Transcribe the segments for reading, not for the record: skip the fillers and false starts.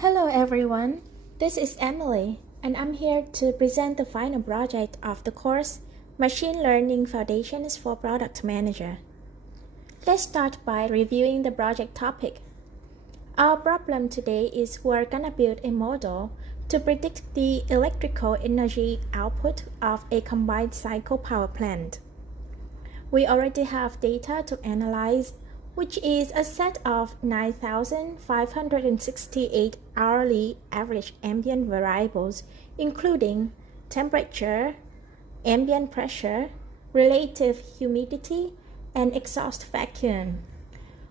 Hello everyone, this is Emily and I'm here to present the final project of the course Machine Learning Foundations for Product Manager. Let's start by reviewing the project topic. Our problem today is we're gonna build a model to predict the electrical energy output of a combined cycle power plant. We already have data to analyze, which is a set of 9,568 hourly average ambient variables, including temperature, ambient pressure, relative humidity, and exhaust vacuum.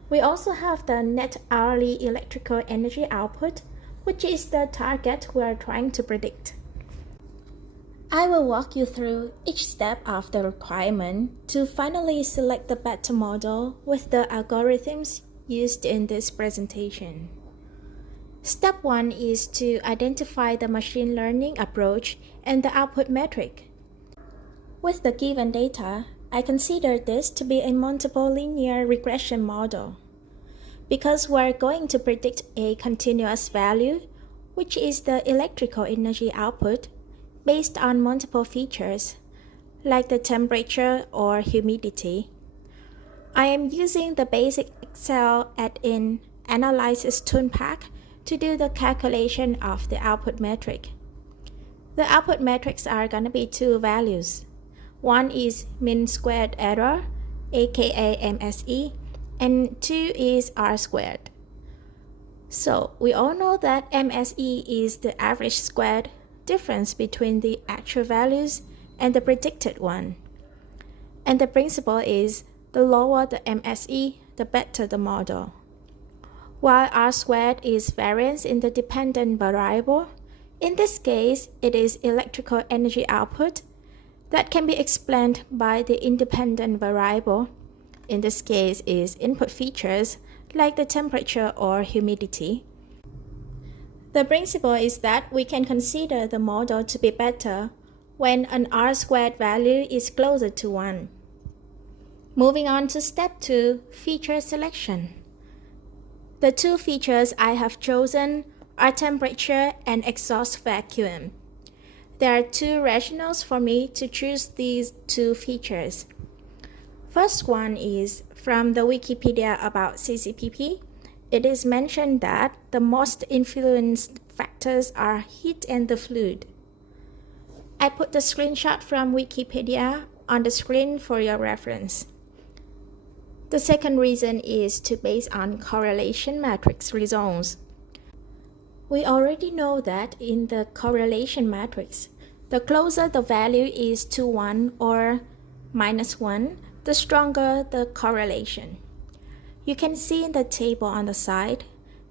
We also have the net hourly electrical energy output, which is the target we are trying to predict. I will walk you through each step of the requirement to finally select the better model with the algorithms used in this presentation. Step 1 is to identify the machine learning approach and the output metric. With the given data, I consider this to be a multiple linear regression model. Because we're going to predict a continuous value, which is the electrical energy output, based on multiple features, like the temperature or humidity. I am using the basic Excel add-in Analysis Toolpack to do the calculation of the output metric. The output metrics are going to be two values. One is mean squared error, aka MSE, and two is R squared. So we all know that MSE is the average squared difference between the actual values and the predicted one. And the principle is the lower the MSE, the better the model. While R squared is variance in the dependent variable, in this case it is electrical energy output that can be explained by the independent variable. In this case is input features like the temperature or humidity. The principle is that we can consider the model to be better when an R squared value is closer to 1. Moving on to step 2, feature selection. The two features I have chosen are temperature and exhaust vacuum. There are two rationales for me to choose these two features. First one is from the Wikipedia about CCPP. It is mentioned that the most influenced factors are heat and the fluid. I put the screenshot from Wikipedia on the screen for your reference. The second reason is to base on correlation matrix results. We already know that in the correlation matrix, the closer the value is to 1 or -1, the stronger the correlation. You can see in the table on the side,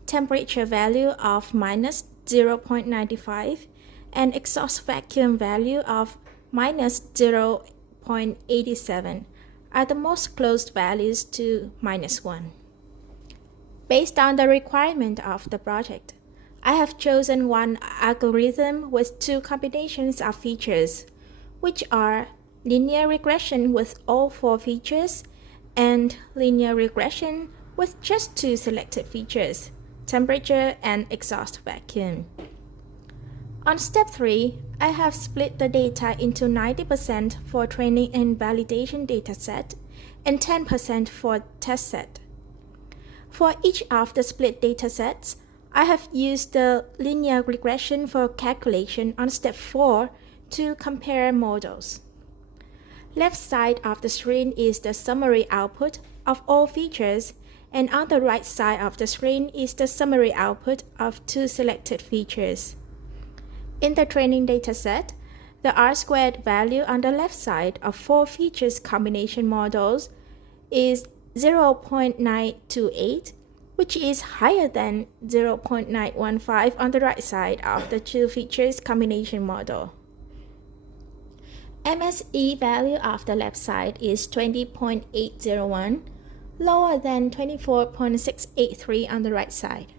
temperature value of -0.95 and exhaust vacuum value of -0.87 are the most close values to -1. Based on the requirement of the project, I have chosen one algorithm with two combinations of features, which are linear regression with all 4 features and linear regression with just 2 selected features, temperature and exhaust vacuum. On step 3, I have split the data into 90% for training and validation dataset and 10% for test set. For each of the split datasets, I have used the linear regression for calculation on step 4 to compare models. Left side of the screen is the summary output of all features, and on the right side of the screen is the summary output of 2 selected features. In the training dataset, the R squared value on the left side of 4 features combination models is 0.928, which is higher than 0.915 on the right side of the 2 features combination model. MSE value of the left side is 20.801, lower than 24.683 on the right side.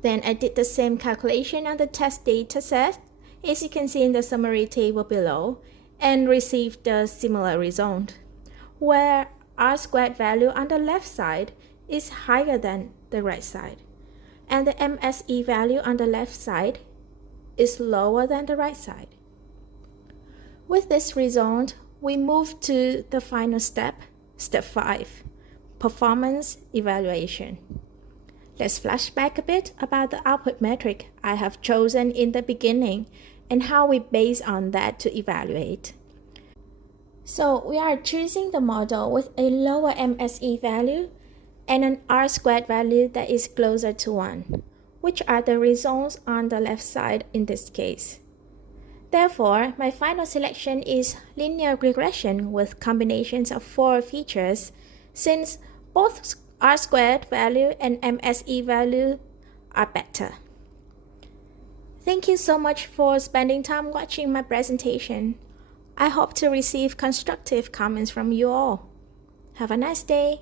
Then I did the same calculation on the test dataset, as you can see in the summary table below, and received a similar result, where R squared value on the left side is higher than the right side. and the MSE value on the left side is lower than the right side. With this result, we move to the final step, step 5, performance evaluation. Let's flash back a bit about the output metric I have chosen in the beginning and how we base on that to evaluate. So we are choosing the model with a lower MSE value and an R-squared value that is closer to 1, which are the results on the left side in this case. Therefore, my final selection is linear regression with combinations of 4 features, since both R-squared value and MSE value are better. Thank you so much for spending time watching my presentation. I hope to receive constructive comments from you all. Have a nice day.